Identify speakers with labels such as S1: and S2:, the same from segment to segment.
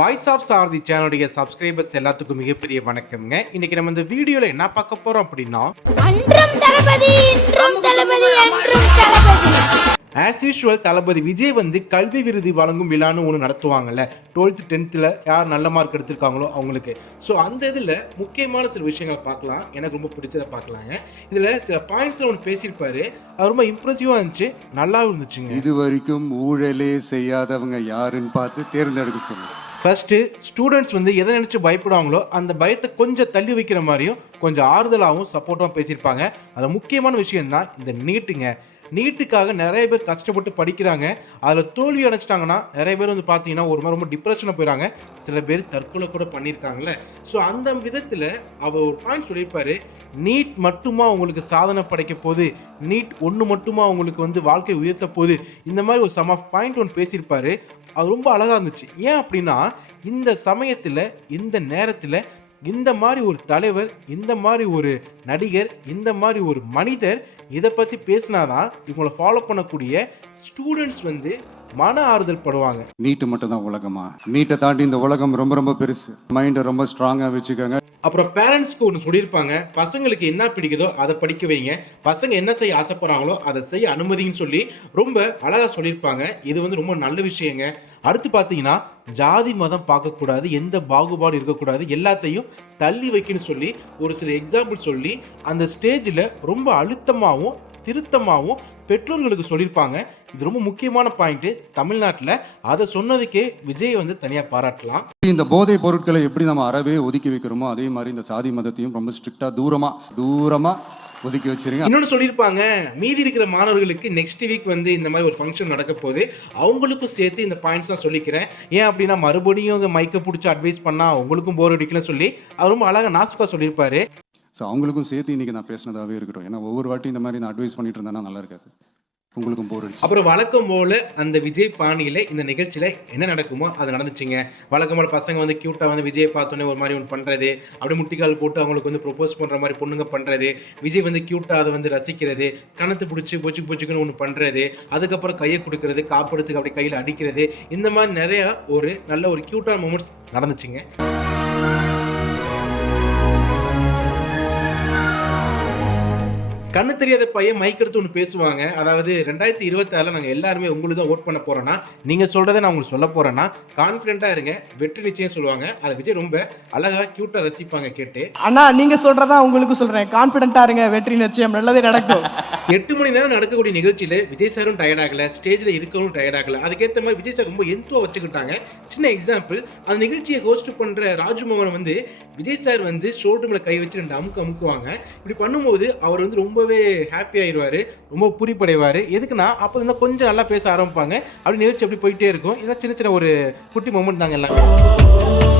S1: Voice of சாரதி சேனலுடைய subscribers எல்லாத்துக்கும் மிகப்பெரிய வணக்கம்ங்க. இன்னைக்கு நம்ம இந்த வீடியோவில் என்ன பார்க்க போகிறோம் அப்படின்னா ஆஸ் யூஷுவல் தளபதி விஜய் வந்து கல்வி விருது வழங்கும் விழான்னு ஒன்று நடத்துவாங்கல்ல. டுவெல்த்து டென்த்தில் யார் நல்ல மார்க் எடுத்திருக்காங்களோ அவங்களுக்கு. ஸோ அந்த இதில் முக்கியமான சில விஷயங்களை பார்க்கலாம். எனக்கு ரொம்ப பிடிச்சதை பார்க்கலாங்க. இதில் சில பாயிண்ட்ஸில் ஒன்று பேசியிருப்பாரு. அது ரொம்ப இம்ப்ரெசிவாக இருந்துச்சு. நல்லா இருந்துச்சுங்க.
S2: இது வரைக்கும் ஊழலே செய்யாதவங்க யாருன்னு பார்த்து தேர்ந்தெடுக்க சொல்லுங்க.
S1: ஃபஸ்ட்டு ஸ்டூடெண்ட்ஸ் வந்து எதை நினச்சி பயப்படுவாங்களோ அந்த பயத்தை கொஞ்சம் தள்ளி வைக்கிற மாதிரியும் கொஞ்சம் ஆறுதலாகவும் சப்போர்ட்டாகவும் பேசியிருப்பாங்க. அது முக்கியமான விஷயம்தான் இந்த நீட்டுங்க. நீட்டுக்காக நிறைய பேர் கஷ்டப்பட்டு படிக்கிறாங்க. அதில் தோல்வி அடைச்சிட்டாங்கன்னா நிறைய பேர் வந்து பார்த்தீங்கன்னா ஒரு மாதிரி ரொம்ப டிப்ரெஷனில் போயிடறாங்க சில பேர் தற்கொலை கூட பண்ணியிருக்காங்களே ஸோ அந்த விதத்தில் அவர் ஒரு பாயிண்ட் சொல்லியிருப்பாரு. நீட் மட்டுமா உங்களுக்கு சாதனை படைக்க போகுது? நீட் ஒன்று மட்டுமா உங்களுக்கு வந்து வாழ்க்கை உயர்த்த போகுது? இந்த மாதிரி ஒரு சம பாயிண்ட் ஒன்று பேசியிருப்பாரு. அது ரொம்ப அழகாக இருந்துச்சு. ஏன் அப்படின்னா இந்த சமயத்தில் இந்த நேரத்தில் இந்த மாதிரி ஒரு தலைவர் இந்த மாதிரி ஒரு நடிகர் இந்த மாதிரி ஒரு மனிதர் இதை பற்றி பேசினாதான் இவங்களை ஃபாலோ பண்ணக்கூடிய ஸ்டூடெண்ட்ஸ் வந்து மன ஆறுதல் படுவாங்க.
S2: நீட்டு மட்டும் தான் உலகமா? நீட்டை தாண்டி இந்த உலகம் ரொம்ப ரொம்ப பெருசு. மைண்டை ரொம்ப ஸ்ட்ராங்காக வச்சுக்கோங்க.
S1: அப்புறம் பேரண்ட்ஸ்க்கு ஒன்று சொல்லியிருப்பாங்க. பசங்களுக்கு என்ன பிடிக்குதோ அதை படிக்க வைங்க. பசங்க என்ன செய்ய ஆசைப்படுறாங்களோ அதை செய்ய அனுமதின்னு சொல்லி ரொம்ப அழகாக சொல்லியிருப்பாங்க. இது வந்து ரொம்ப நல்ல விஷயங்க. அடுத்து பார்த்தீங்கன்னா ஜாதி மதம் பார்க்கக்கூடாது எந்த பாகுபாடு இருக்கக்கூடாது எல்லாத்தையும் தள்ளி வைக்கணும்னு சொல்லி ஒரு சில எக்ஸாம்பிள் சொல்லி அந்த ஸ்டேஜில் ரொம்ப அழுத்தமாகவும் திருத்தமாகவும் பெற்றோர்களுக்கு சொல்லியிருப்பாங்க. இது ரொம்ப முக்கியமான பாயிண்ட்டு தமிழ்நாட்டில் அதை சொன்னதுக்கே விஜய் வந்து தனியாக பாராட்டலாம்.
S2: இந்த போதை பொருட்களை எப்படி நம்ம அறவே ஒதுக்கி வைக்கிறோமோ அதே மாதிரி இந்த சாதி மதத்தையும் ரொம்ப ஸ்ட்ரிக்டாக தூரமாக தூரமாக ஒதுக்கி வச்சிருங்க.
S1: இன்னொன்று சொல்லியிருப்பாங்க மீதி இருக்கிற மாணவர்களுக்கு நெக்ஸ்ட் வீக் வந்து இந்த மாதிரி ஒரு ஃபங்க்ஷன் நடக்க போகுது. அவங்களுக்கும் சேர்த்து இந்த பாயிண்ட்ஸ் தான் சொல்லிக்கிறேன். ஏன் அப்படின்னா மறுபடியும் மைக்கை பிடிச்சி அட்வைஸ் பண்ணால் உங்களுக்கும் போர் அடிக்கலன்னு சொல்லி அவர் ரொம்ப அழகாக நாசுக்காக சொல்லியிருப்பாரு.
S2: ஸோ அவங்களுக்கும் சேர்த்து இன்னைக்கு நான் பேசினதாகவே இருக்கட்டும். ஏன்னா ஒவ்வொரு வாட்டி இந்த மாதிரி நான் அட்வைஸ் பண்ணிட்டு இருந்தேன்னா நல்லா இருக்காது. உங்களுக்கும் போர்
S1: அப்புறம் வழக்கம் போல் அந்த விஜய் பாணியில் இந்த நிகழ்ச்சியில் என்ன நடக்குமோ அது நடந்துச்சுங்க. வழக்கம் போல் பசங்க வந்து க்யூட்டாக வந்து விஜய் பார்த்தோன்னே ஒரு மாதிரி ஒன்று பண்ணுறது அப்படியே முட்டிக்கால் போட்டு அவங்களுக்கு வந்து ப்ரொப்போஸ் பண்ணுற மாதிரி பொண்ணுங்க பண்ணுறது விஜய் வந்து க்யூட்டாக அதை வந்து ரசிக்கிறது கணத்து பிடிச்சி பொச்சு பொச்சுக்குன்னு ஒன்று பண்ணுறது அதுக்கப்புறம் கையை கொடுக்கறது காப்படுறதுக்கு அப்படி கையில் அடிக்கிறது இந்த மாதிரி நிறையா ஒரு நல்ல ஒரு க்யூட்டான மூமெண்ட்ஸ் நடந்துச்சுங்க. கண்ணு தெரியாத பையன் மைக் எடுத்து ஒன்று பேசுவாங்க. அதாவது ரெண்டாயிரத்தி இருபத்தாறில் நாங்கள் எல்லாருமே உங்களுக்கு தான் ஓட் பண்ண போகிறோன்னா நீங்கள் சொல்கிறத நான் உங்களுக்கு சொல்ல போகிறேன்னா கான்ஃபிடென்ட்டாக இருங்க. வெற்றி நிச்சயம் சொல்லுவாங்க. அதை விஜய் ரொம்ப அழகாக க்யூட்டாக ரசிப்பாங்க கேட்டு.
S3: அண்ணா நீங்க சொல்றதா உங்களுக்கு சொல்றேன். கான்பிடண்டா இருங்க வெற்றி நிச்சயம் நல்லதே நடக்கும்.
S1: எட்டு மணி நேரம் நடக்கக்கூடிய நிகழ்ச்சியில் விஜய் சாரும் டயர்ட் ஆகல ஸ்டேஜில் இருக்கவும் டயர்ட் ஆகல. அதுக்கேற்ற மாதிரி விஜய் சார் ரொம்ப எந்துவாக வச்சுக்கிட்டாங்க. சின்ன எக்ஸாம்பிள் அந்த நிகழ்ச்சியை ஹோஸ்ட் பண்ணுற ராஜ்மோகன் வந்து விஜய் சார் வந்து ஷோல்டர் மேலே கை வச்சு ரெண்டு அமுக்கு அமுக்குவாங்க. இப்படி பண்ணும்போது அவர் வந்து ரொம்பவே ஹாப்பி ஆயிடுவார் ரொம்ப புரிப்படைவார். எதுக்குன்னா அப்போ இருந்தால் கொஞ்சம் நல்லா பேச ஆரம்பிப்பாங்க. அப்படி நிகழ்ச்சி அப்படி போயிட்டே இருக்கும். இதெல்லாம் சின்ன சின்ன ஒரு குட்டி மூமெண்ட் தாங்க எல்லாமே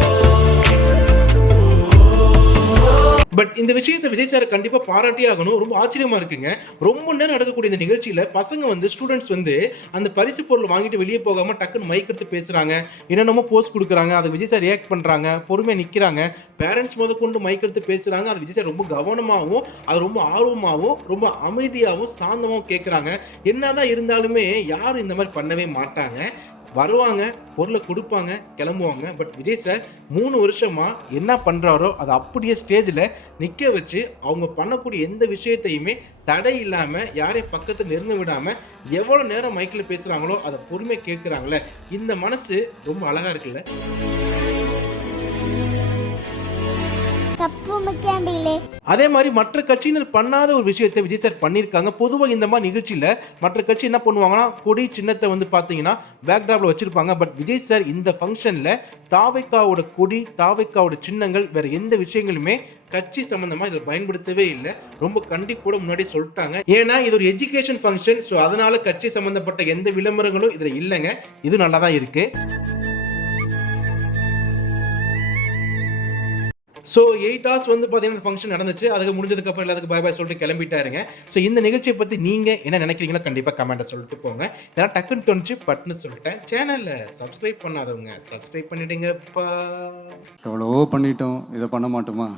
S1: பட் இந்த விஷயத்தை விஜய் சார் கண்டிப்பாக பாராட்டியே ஆகணும் ரொம்ப ஆச்சரியமாக இருக்குங்க. ரொம்ப நேரம் நடக்கக்கூடிய இந்த நிகழ்ச்சியில் பசங்க வந்து ஸ்டூடெண்ட்ஸ் வந்து அந்த பரிசு பொருள் வாங்கிட்டு வெளியே போகாமல் டக்குன்னு மைக் எடுத்து பேசுகிறாங்க என்னென்னமோ போஸ்ட் கொடுக்குறாங்க. அதை விஜய் சார் ரியாக்ட் பண்ணுறாங்க பொறுமையாக நிற்கிறாங்க பேரண்ட்ஸ் முத கொண்டு மைக் எடுத்து பேசுகிறாங்க அது விஜய் சார் ரொம்ப கவனமாகவும் அது ரொம்ப ஆர்வமாகவும் ரொம்ப அமைதியாகவும் சாந்தமாகவும் கேட்குறாங்க என்னதான் இருந்தாலுமே யாரும் இந்த மாதிரி பண்ணவே மாட்டாங்க. வருவாங்க பொருளை கொடுப்பாங்க கிளம்புவாங்க. பட் விஜய் சார் மூணு வருஷமா என்ன பண்ணுறாரோ அதை அப்படியே ஸ்டேஜில் நிற்க வச்சு அவங்க பண்ணக்கூடிய எந்த விஷயத்தையுமே தடை இல்லாமல் யாரையும் பக்கத்தில் நெருங்க விடாமல் எவ்வளோ நேரம் மைக்கில் பேசுகிறாங்களோ அதை பொறுமையாக கேட்குறாங்களே. இந்த மனசு ரொம்ப அழகாக இருக்குல்ல? அதே மாதிரி மற்ற கட்சியினர் பண்ணாத ஒரு விஷயத்தை விஜய் சார் பண்ணியிருக்காங்க. பொதுவாக இந்த மாதிரி நிகழ்ச்சியில் மற்ற கட்சி என்ன பண்ணுவாங்கன்னா கொடி சின்னத்தை வந்து பார்த்தீங்கன்னா பேக்ராப்பில் வச்சுருப்பாங்க. பட் விஜய் சார் இந்த ஃபங்க்ஷனில் தாவைக்காவோட கொடி தாவைக்காவோட சின்னங்கள் வேறு எந்த விஷயங்களுமே கட்சி சம்மந்தமாக இதில் பயன்படுத்தவே இல்லை. ரொம்ப கண்டிப்போட முன்னாடி சொல்லிட்டாங்க. ஏன்னா இது ஒரு எஜுகேஷன் ஃபங்க்ஷன் ஸோ அதனால கட்சி சம்மந்தப்பட்ட எந்த விளம்பரங்களும் இதில் இல்லைங்க. இது நல்லா தான் இருக்குது ஸோ எயிட் ஹவர்ஸ் வந்து பார்த்தீங்கன்னா ஃபங்க்ஷன் நடந்துச்சு. அதுக்கு முடிஞ்சதுக்கப்புறம் எல்லாத்துக்கும் பாய் பாய் சொல்லிட்டு கிளம்பிட்டாருங்க ஸோ இந்த நிகழ்ச்சியை பற்றி நீங்கள் என்ன நினைக்கிறீங்களோ கண்டிப்பாக கமெண்ட்டை சொல்லிட்டு போங்க. இதெல்லாம் டக்குன்னு தோணுச்சு பட்டுன்னு சொல்லிட்டேன். சேனலில் சப்ஸ்கிரைப் பண்ணாதவங்க சப்ஸ்கிரைப் பண்ணிடுங்கப்பா
S2: எவ்வளவோ பண்ணிட்டோம். இதை பண்ண மாட்டோமா?